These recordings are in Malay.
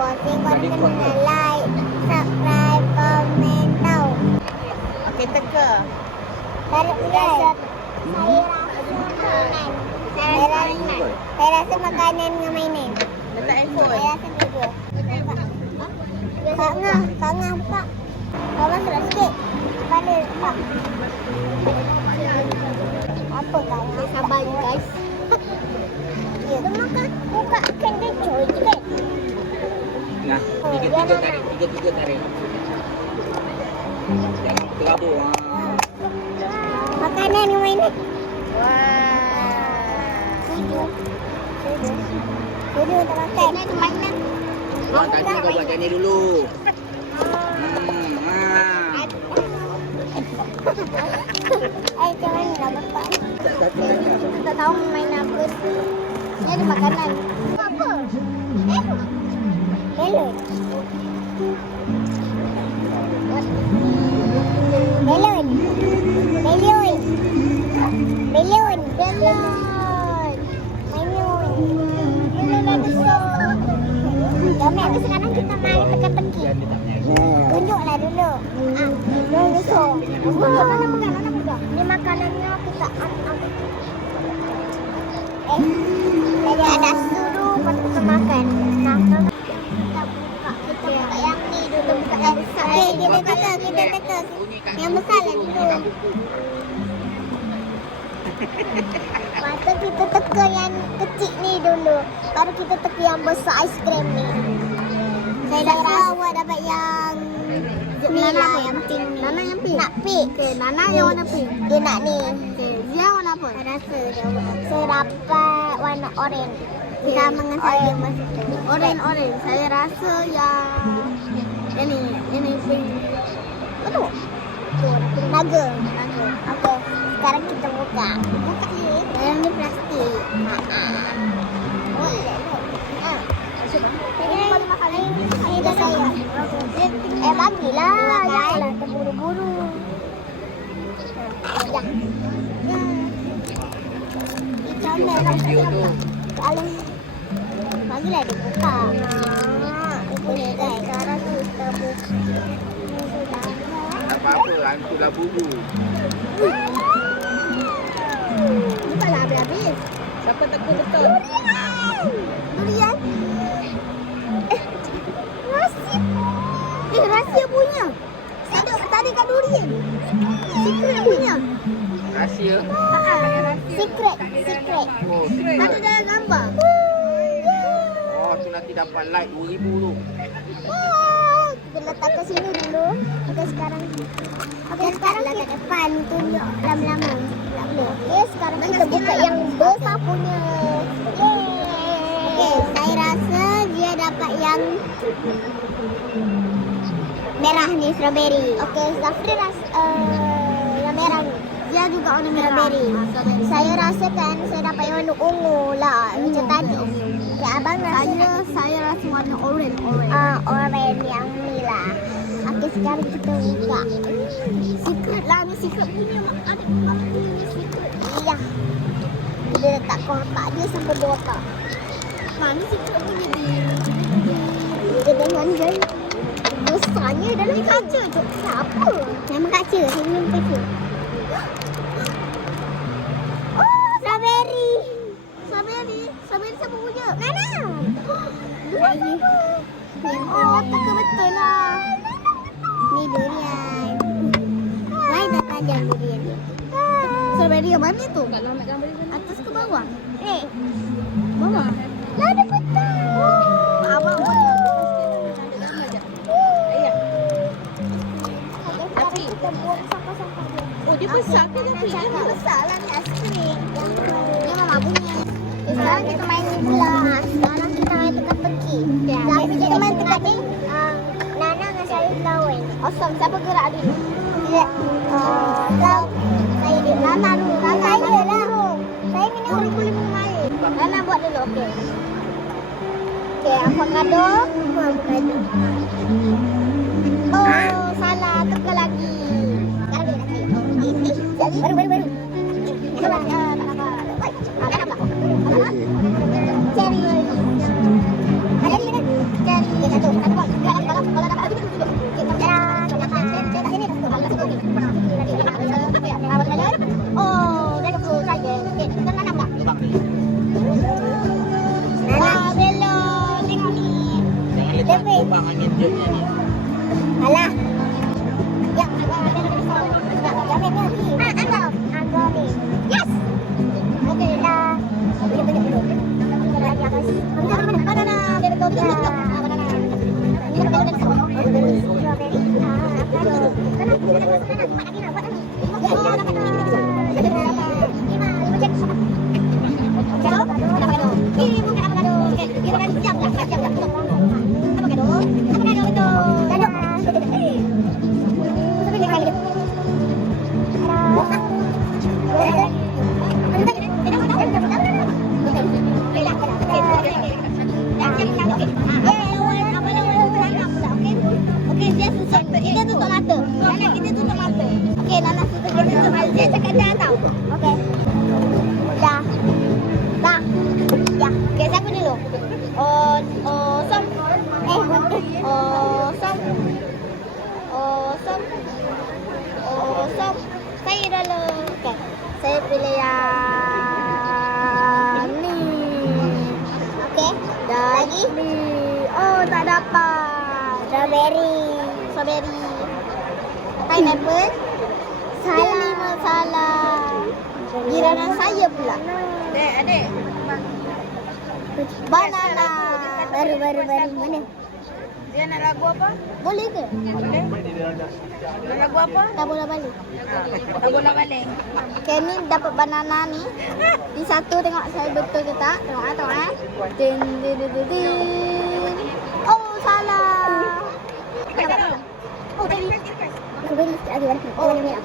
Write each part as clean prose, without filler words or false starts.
bossing, korang kena like, subscribe, komen tau. Okey, teka. Saya rasa makanan. Saya rasa makanan dengan mainan. Letak handphone. Saya rasa dua-dua. Kak Ngah buka. Kau masuk sikit. Kepala buka. Apa Kak Ngah? Sabar guys. Ya, makan buka Candy Joy je. Nah, tiga tarik. Jangan terabur. Makanan yang mainan. Wah. Sudu untuk makan. Ini mainan. Tadi kau buat macam ni dulu. Macam mana nak bapak? Tak tahu main apa. Ni ada makanan. Apa? Balon. Balon. Balon. Balon. Balon. Balon. Balon dah besar. Tapi sekarang kita main teka-teki. Tunjuklah dulu. Belum besar. Mana pegang? Ni makanannya kita angkat. Jadi ada sudu lepas kita makan. Nah, kita buka yang ni dulu. Okey, kita teka. Yang besar lah dulu. Lepas tu kita teka yang kecil ni dulu. Baru kita teka yang besar aiskrim ni. Saya rasa awak dapat yang ni lah, yang pink ni. Nana yang pink? Nak pink. Okay, Nana yang warna pink. Dia nak ni. Okay, Zia warna apa? Saya rasa saya dapat warna orange. Okay. Sama dengan saya masa tu. Orange. Saya rasa yang ni pink. Betul? Betul. Naga. Okey, sekarang kita buka. Buka ni. Dalam ni plastik. Ini dah saya. Bagilah. Janganlah terburu-buru. Ya. Comel lah. Kalau bagilah dia buka. Ini dah sekarang kita buka. Tak apa-apa, hantulah bulu. Bukaklah habis-habis. Siapa teka betul? Durian. Rahsia punya. Tadi kat durian. Secret punya. Rahsia. Secret. Oh, Tadi ada gambar. oh, tu nanti dapat like 2000 tu. Kita letak ke sini dulu. Okey, sekarang letak kat depan. Tunjuk lama-lama. Tak boleh. Okey, sekarang kita buka yang besar punya. Okey, saya rasa dia dapat yang merah ni, strawberry. Okey, Zafri rasa yang merah ni. Dia juga warna strawberry. Saya rasakan saya dapat yang warna ungu lah. Macam tadi. Okey, abang rasa Saya rasa warna orange. orange yang ni lah. Okey, sekarang kita buka. Secret lah ni, secret punya. Adik mama ni secret. Iya. Dia letak kotak dia sampai 2 kotak. Mana secret punya ni? Dia dengan dia besarnya dalam kaca tu. Siapa? Nama kaca. Saya minum kaca. Oh, strawberry. Strawberry siapa punya? Nana. Dua sama. Oh, betul lah. Ni durian. Why dah tajam durian dia? Strawberry yang mana tu? Kat dalam gambar ni. Atas ke bawah? Bawah. Lah ada betul. Abang boleh. Tapi kita buang sampah-sampah dia. Oh, dia besar ke tapi? Dia besar lah ni aiskrim. Dia mama punya. Sekarang kita main ni pula. Sekarang kita main teka-teki. Tapi kita main teka-teki. Nana dengan saya lawan. Awesome. Siapa gerak dulu? Dia. Saya dia. Nana dulu. Saya lah. Saya minum. Boleh minum air. Nana buat dulu. Okey. Okey, avocado. Avocado. Oh, salah. Teka lagi. Sekarang dia nak saya. Jadi. Baru. Tak dapat. Cherry. Ada di mana? Cherry. Tapi. Lubang angin dia ni. Alah. Ya, jamin lagi. Anggo ni. Yes. Okey dah. Boleh banyak dulu. Lagi atas. Banana. Dia betul dia. Banana. Ini betul strawberry. Kita tutup mata. Nana kita tutup mata. Okey, Nana tutup mata. Dia cakap dah tau. Okey. Dah. Dah. Dah. Okey, siapa dulu? Som. Som. Som. Saya dulu. Okey. Saya pilih yang ni. Okey. Lagi? Oh, tak dapat. Strawberry. Pineapple. Salah. Salah. Giliran saya pula. Adik. Banana. Baru. Mana? Dia nak lagu apa? Boleh ke? Boleh. Nak lagu apa? Tak boleh balik. Tak boleh balik. Okay, ni dapat banana ni. Di satu tengok saya betul ke tak? Tengok. Din. Oh, salah. Oh, tadi. Aku beri sikit lagi warna. Oh, warna merah.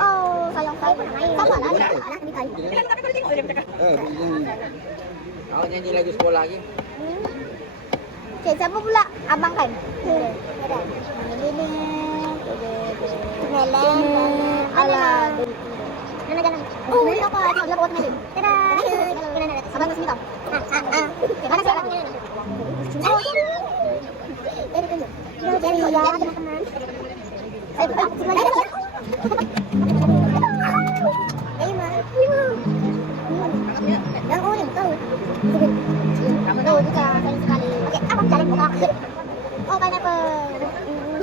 Oh, sayang saya pernah main. Sama lah, dia tak nak kena Kau nyanyi lagu sekolah lagi. Okay, siapa pula? Abang kan? Alah. Nana jalan. Oh, ini apa? Tengok dia bawa temelin. Dadah. Abang kat sini tau. Okay, mana saya? Oh, dari tunjuk. Dari ya, teman-teman. Yang unik tahu. Tahu juga sekali sekali. Okey, abang jalan buka. Oh, pineapple.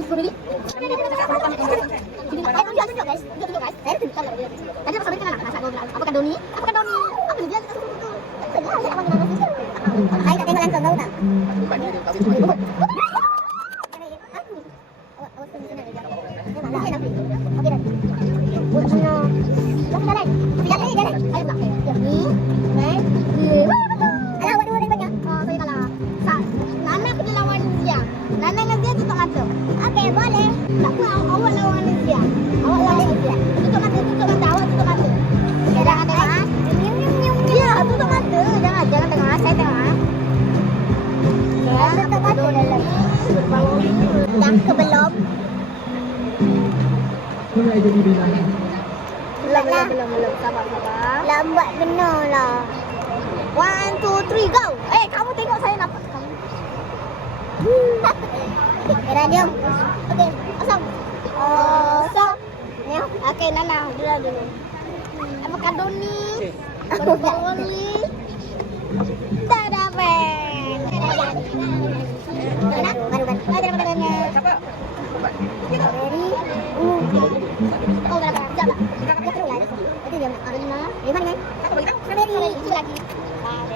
Strawberry. Tunjuk guys. Saya tunjuk kalau dia. Tadi apa sampai nak masak gula. Apakah doni? Apa dia tu? Saya abang nak nasi. Saya tak tengok langsung tahu tak? Dah ke belum? Belum. Sabar. Lambat benar lah. 1, 2, 3, go. Kamu tengok saya nampak kamu. Jom. Okey, kosong. Ya. Okey, Nana, dulu. Apakah doni? Baru ni. Tak dapat. Baru. Siapa? Strawberry. Oh, dah dapat. Sekejap lah. Dia terus lah. Nanti dia nak ambil lima. Lima kan? Apa bagi tahu? Strawberry. Itu lagi.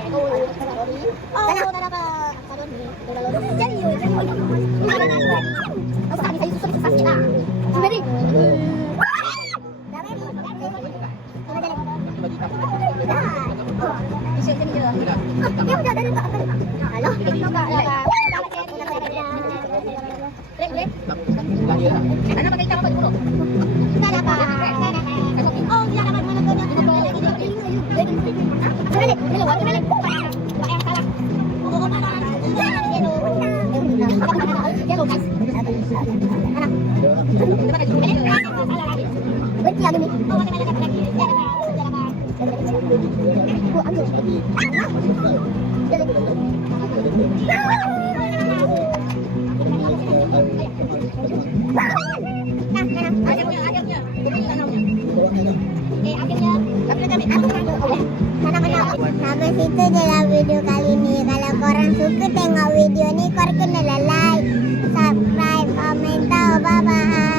Strawberry. Oh, dah dapat. Strawberry. Jadi. Oh, tak bisa susun sikit lah. Strawberry. Isyak sini je. Dia udah dari tak. Alah. Break. Anak pakai hitam apa dulu? Tak dapat. Oh, tidak dapat mana kena. Balik. Buat yang salah. Oh, mana. Yellow guys. Mana? Kita pakai dulu. Salah lagi. Berarti lagi ni. Oh, mana lagi. Oh, ambil. Ayamnya. Akhirnya kami sampai situ dalam video kali ini. Kalau korang suka tengok video ni, korang kena like, subscribe, komen tahu. Bye bye.